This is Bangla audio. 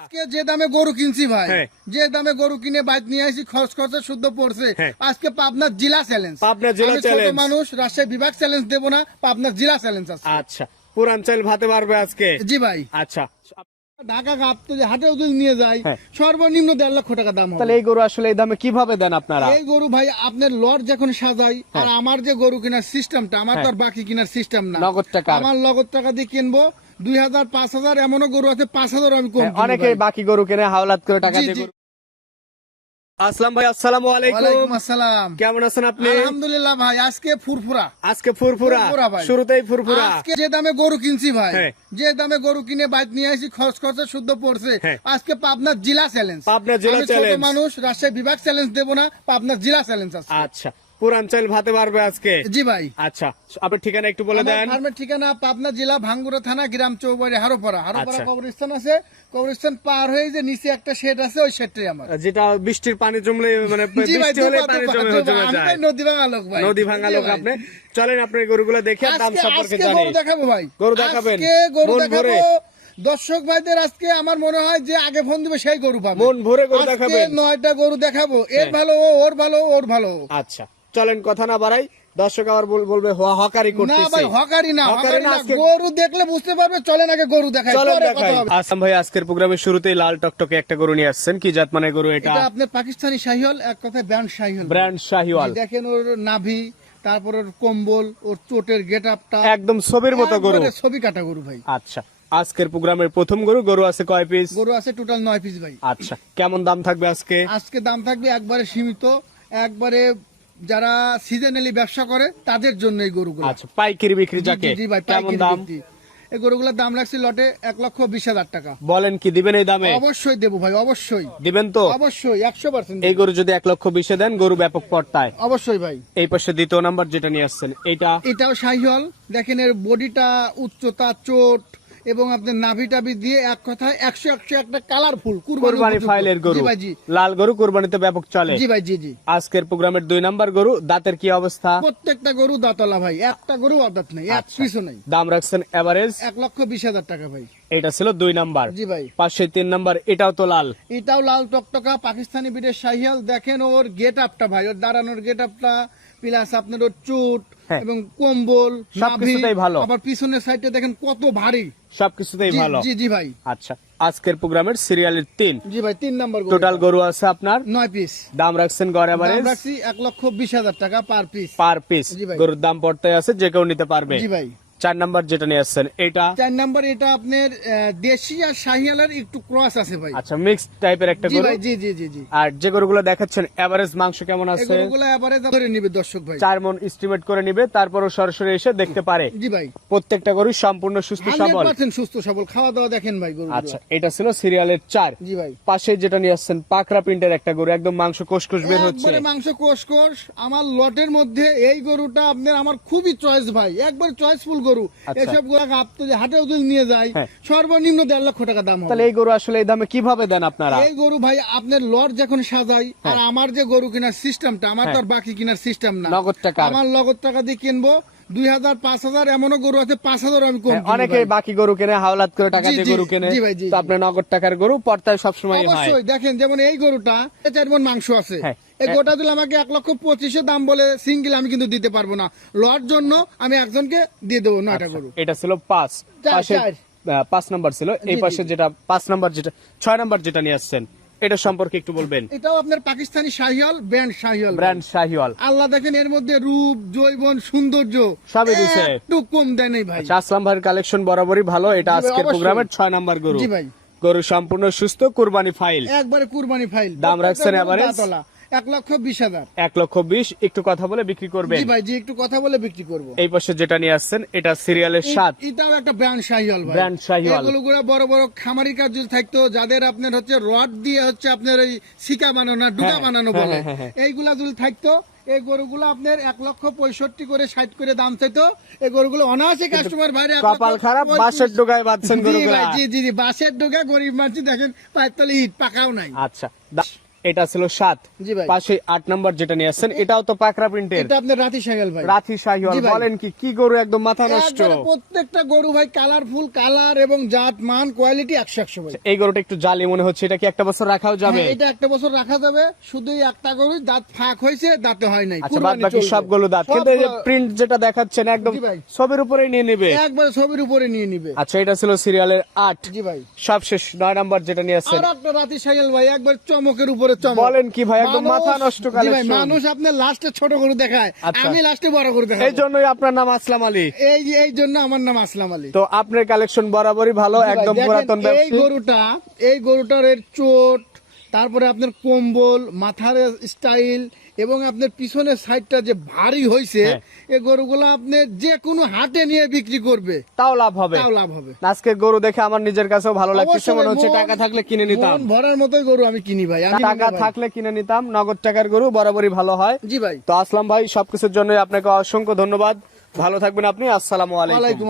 আজকে যে দামে গরু কিনছি ভাই হ্যাঁ। যে দামে গরু কিনে বাইক নিয়ে আসি খরচ খরচে শুদ্ধ পড়ছে হ্যাঁ। আজকে পাবনার জেলা চ্যালেঞ্জ পাবনা জেলা চ্যালেঞ্জ। মানুষ রাজশাহী বিভাগ চ্যালেঞ্জ দেবো না পাবনা জেলা চ্যালেঞ্জ আছে আচ্ছা পুরান চাইল ভাতে পারবে আজকে জি ভাই আচ্ছা ঢাকা ঘাট হাটেও যদি নিয়ে যায় হ্যাঁ। সর্বনিম্ন দেড় লক্ষ টাকা দাম তাহলে এই গরু আসলে এই দামে কীভাবে দেন আপনারা এই গরু ভাই আপনার লট যখন সাজাই আর আমার যে গরু কেনার সিস্টেমটা আমার তো আর বাকি কেনার সিস্টেম না হ্যাঁ। নগদ টাকা। আমার নগদ টাকা দিয়ে কিনবো দুই হাজার পাঁচ হাজার এমনও গরু আছে পাঁচ হাজার আমি অনেকে বাকি গরু কিনে হাওলাত করে টাকা দিয়ে আসলাম ভাই আসসালামু আলাইকুম। আসসালাম। কেমন আছেন আপনি? আলহামদুলিল্লাহ ভাই আজকে ফুরফুরা। আজকে ফুরফুরা। শুরুতেই ফুরফুরা। আজকে যে দামে গরু কিনছি ভাই হ্যাঁ। যে দামে গরু কিনে বাইক নিয়ে আসি খরচ খরচে শুদ্ধ পড়ছে। হ্যাঁ। আজকে পাবনার জেলা চ্যালেঞ্জ পাবনা জেলা চ্যালেঞ্জ মানুষ রাজশাহী বিভাগ চ্যালেঞ্জ দেব না পাবনার জেলা চ্যালেঞ্জ আছে। আচ্ছা। পুরান চাইল ভাতে পারবে আজকে? জি ভাই। আচ্ছা আপনার ঠিকানা একটু বলে দেন। ফার্মের ঠিকানা পাবনা জেলা ভাঙ্গুরা থানা গ্রাম চৌবাড়ি হারোপাড়া। হারোপাড়া আচ্ছা। কবরস্থান আছে। কবরস্থান পার হয়ে যে নিচে একটা শেড আছে ওই শেডটাই আমার। যেটা বৃষ্টির পানি জমলে মানে বৃষ্টি হলে পানি জমে। জমে যায়। নদী ভাঙা লোক ভাই। নদী ভাঙা লোক আপনি। চলেন আপনার গরুগুলো দেখে দাম আজকে- সম্পর্কে আজকে জানি। গরু দেখাবো ভাই। গরু দেখাবেন? আজকে গরু দেখাবো। দর্শক ভাইদের আজকে আমার মনে হয় যে আগে ফোন দিবে সেই গরু পাবে। মন ভরে গরু আজকে নয়টা গরু দেখাবো। এর হ্যাঁ। ভালো ও ওর ভালো ওর ভালো আচ্ছা। চলেন কথা না বাড়াই দর্শক আবার বলবে হকারি না ভাই হকারি না হকারি হকারি না, না গরু দেখলে বুঝতে পারবে চলেন আগে গরু দেখাই চলেন পরে দেখাই। আসাম ভাই আজকের প্রোগ্রামের শুরুতেই লাল টকটকে একটা গরু নিয়ে আসছেন। কি জাত মানে গরু এটা? এটা আপনার পাকিস্তানি শাহিওয়াল এক কথায় ব্যান্ড শাহিওয়াল। ব্র্যান্ড শাহিওয়াল। দেখেন ওর নাভি তারপর ওর কম্বল ওর চোটের গেট আপটা একদম ছবির মতো গরু। ছবি কাটা গরু ভাই। আচ্ছা আজকের প্রোগ্রামের প্রথম গরু গরু আছে কয় পিস গরু আছে টোটাল নয় পিস ভাই। আচ্ছা কেমন দাম থাকবে আজকে? আজকে দাম থাকবে একবারে সীমিত একবারে যারা সিজনালি ব্যবসা করে তাদের জন্য এই গরুগুলো। আচ্ছা পাইকারি বিক্রি যাকে জি, ভাই পাইকারি বিক্রি। এই গরুগুলোর দাম লাগছে লটে এক লক্ষ বিশ হাজার টাকা। বলেন কি দিবেন এই দামে? অবশ্যই দেবো ভাই অবশ্যই। দিবেন তো? অবশ্যই একশো পার্সেন্ট এই গরু যদি এক লক্ষ বিশে দেন গরু ব্যাপক পর্তায় অবশ্যই ভাই। এই পাশে দ্বিতীয় নাম্বার যেটা নিয়ে আসছেন এটা? এটাও শাহিওয়াল। দেখেন এর বডিটা উচ্চতা চোট এবং আপনার নাভি টাভি দিয়ে এক কথায় একশো একশো একটা কালারফুল কুরবানি ফাইলের গরু। লাল গরু কুরবানিতে ব্যাপক চলে। জি ভাই জি। জি আজকের প্রোগ্রামের দুই নাম্বার গরু দাঁতের কি অবস্থা? প্রত্যেকটা গরু দাঁতলা ভাই একটা গরু অর্থাৎ নেই এক পিসও পিছু নেই। দাম রাখছেন এভারেজ এক লক্ষ বিশ হাজার টাকা ভাই। এটা ছিল দুই নাম্বার। জি ভাই। পাশে তিন নাম্বার এটাও তো লাল। এটাও লাল টকটকা পাকিস্তানি বিটের শাহিয়াল দেখেন ওর গেট আপটা ভাই ওর দাঁড়ানোর গেট আপটা প্লাস আপনার ওর চুট হ্যাঁ। এবং কম্বল নাভি, সবকিছুতেই ভালো। আবার পিছনের সাইডে দেখেন কত ভারী। সবকিছুতেই ভালো। জি জি ভাই। আচ্ছা আজকের প্রোগ্রামের সিরিয়ালের তিন। জি ভাই তিন নাম্বার টোটাল গরু আছে আপনার? নয় পিস দাম রাখছেন গড় এভারেজ রাখছি এক লক্ষ বিশ হাজার টাকা পার পিস পার পিস গরুর দাম পড়তে আছে যে কেউ নিতে পারবে। জি ভাই। চার নাম্বার যেটা নিয়ে আসছেন এটা? চার নাম্বার এটা আপনার দেশি আর শাহিয়ালের একটু ক্রস আছে ভাই। আচ্ছা মিক্স টাইপের একটা গরু। জি জি জি জি। আর যে গরুগুলো দেখাচ্ছেন এভারেজ মাংস কেমন আছে? এগুলো এবারে ধরে নিবে দর্শক ভাই। চার মন এস্টিমেট করে নিবে তারপরও সরাসরি এসে দেখতে পারে। জি ভাই। প্রত্যেকটা গরু সম্পূর্ণ সুস্থ সবল। পার্সেন্ট সুস্থ সবল। খাওয়া দাওয়া দেখেন ভাই গরু আচ্ছা এটা ছিল সিরিয়ালের চার। জি ভাই। পাশে যেটা নিয়ে আসছেন পাকড়া প্রিন্টের একটা গরু একদম মাংস কোষকোষ বের হচ্ছে। একবারে মাংস কোষ কোষ আমার লটের মধ্যে এই গরুটা আপনার আমার খুবই চয়েস ভাই। একবার চয়েসফুল গরু। আচ্ছা। এসব গরু আপনি হাটেও যদি নিয়ে যায় হ্যাঁ। সর্বনিম্ন দেড় লক্ষ টাকা দাম তাহলে এই গরু আসলে এই দামে কীভাবে দেন আপনারা এই গরু ভাই আপনার লর যখন সাজাই আর আমার যে গরু কেনার সিস্টেমটা আমার তো আর বাকি কেনার সিস্টেম না হ্যাঁ। নগদ টাকা আমার নগদ টাকা দিয়ে কিনবো দুই হাজার পাঁচ হাজার এমনও গরু আছে পাঁচ হাজার আমি অনেকে বাকি গরু কেনে হাওলাত করে টাকা দিয়ে গরু কেনে। জি ভাই, জি, তো আপনার নগদ টাকার গরু পর্তায় সবসময় অবশ্যই দেখেন যেমন এই গরুটা চার মন মাংস আছে। হ্যাঁ। এই গোটা দিলে আমাকে এক লক্ষ পঁচিশে দাম বলে সিঙ্গেল আমি কিন্তু দিতে পারব না। লট জন্য আমি একজনকে দিয়ে দেবো নয়টা গরু। এটা ছিল পাঁচ। পাঁচ নাম্বার ছিল। এই পাশে যেটা পাঁচ নাম্বার যেটা ছয় নাম্বার যেটা নিয়ে আসছেন এটা সম্পর্কে একটু বলবেন। এটাও আপনার পাকিস্তানি শাহিয়াল ব্র্যান্ড শাহিয়াল ব্র্যান্ড শাহিওয়াল। আল্লাহ দেখেন এর মধ্যে রূপ জৈবন সৌন্দর্য সবই দিছে। একটু কম দেয় নাই ভাই। আচ্ছা, আসলাম ভাইয়ের কালেকশন বরাবরই ভালো। এটা আজকের প্রোগ্রামের 6 নাম্বার গরু। জি ভাই। গরু সম্পূর্ণ সুস্থ কুরবানি ফাইল। একবারে কুরবানি ফাইল। দাম রাখছেন? দাঁতওয়ালা। এক লক্ষ বিশ হাজার। এক লক্ষ বিশ একটু কথা বলে বিক্রি করবেন। জি ভাই জি একটু কথা বলে বিক্রি করব। এই পাশে যেটা নিয়ে আসছেন এটা সিরিয়ালের সাত এটাও একটা ব্র্যান্ড শাহিওয়াল ভাই। Brand শাহিওয়াল। এগুলো বড় বড় খামারি কাজ থাকতো যাদের আপনার হচ্ছে রড দিয়ে হচ্ছে আপনার ওই শিকা বানানো ডুকা হ্যাঁ, বানানো হ্যাঁ, বলে। হ্যাঁ। এইগুলা যদি থাকতো এই গরুগুলো আপনার এক লক্ষ পঁয়ষট্টি করে ষাট করে দাম চাইতো। এই গরুগুলো অনায়াসে কাস্টমার বাইরে কপাল খারাপ বাসের ডোগায় বাঁধছেন জি জি জি বাসের ডোকা গরিব মানুষ দেখেন পায়ের তলে ইট পাকাও নাই। আচ্ছা এটা ছিল সাত। পাশে আট নাম্বার যেটা নিয়ে আসছেন এটাও তো পাকড়া প্রিন্টের এটা আপনার রাতি সাইকেল ভাই। জি ভাই। বলেন কি কি গরু একদম মাথা নষ্ট? প্রত্যেকটা গরু ভাই কালারফুল কালার এবং জাত মান কোয়ালিটি একশো একশো ভাই। এই গরুটা একটু জালি মনে হচ্ছে এটা কি একটা বছর রাখাও যাবে? হ্যাঁ, এটা একটা বছর রাখা যাবে শুধু একটা গরু দাঁত ফাঁক হয়েছে দাঁতে হয় নাই আচ্ছা বাদ বাকি সবগুলো দাঁত। কিন্তু এই যে প্রিন্ট যেটা দেখাচ্ছেন একদম। সবের উপরেই নিয়ে নেবে। একবারে ছবির উপরে নিয়ে নিবে। আচ্ছা এটা ছিল সিরিয়ালের আট। জি ভাই। সব শেষ নয় নাম্বার যেটা নিয়ে আসছেন। আর একটা রাতি সাইকেল ভাই একবার চমকের উপরে চমক। বলেন কি ভাই, একদম মাথা নষ্ট ভাই, মানুষ আপনার লাস্টে ছোট গরু দেখায় আচ্ছা। আমি লাস্টে বড় গরু এই জন্যই আপনার নাম আসলাম আলী। এই এই জন্য আমার নাম আসলাম আলী। তো আপনার কালেকশন বরাবরই ভালো একদম পুরাতন এই গরুটা এই গরুটার এর চোট তারপরে আপনার কম্বল মাথার স্টাইল এবং আপনার পিছনের সাইডটা যে ভারী হয়েছে হ্যাঁ। এই গরুগুলো আপনি যে কোনো হাটে নিয়ে বিক্রি করবে। তাও লাভ হবে। তাও লাভ হবে। আজকে গরু দেখে আমার নিজের কাছেও ভালো লাগছে মনে হচ্ছে টাকা থাকলে কিনে নিতাম। মন ভরার মতোই গরু আমি কিনি ভাই আমি টাকা থাকলে কিনে নিতাম নগদ টাকার গরু বরাবরই ভালো হয়। জি ভাই। তো আসলাম ভাই সবকিছুর জন্য আপনাকে অসংখ্য ধন্যবাদ। ভালো থাকবেন আপনি আসসালামু আলাইকুম। আসসালাম।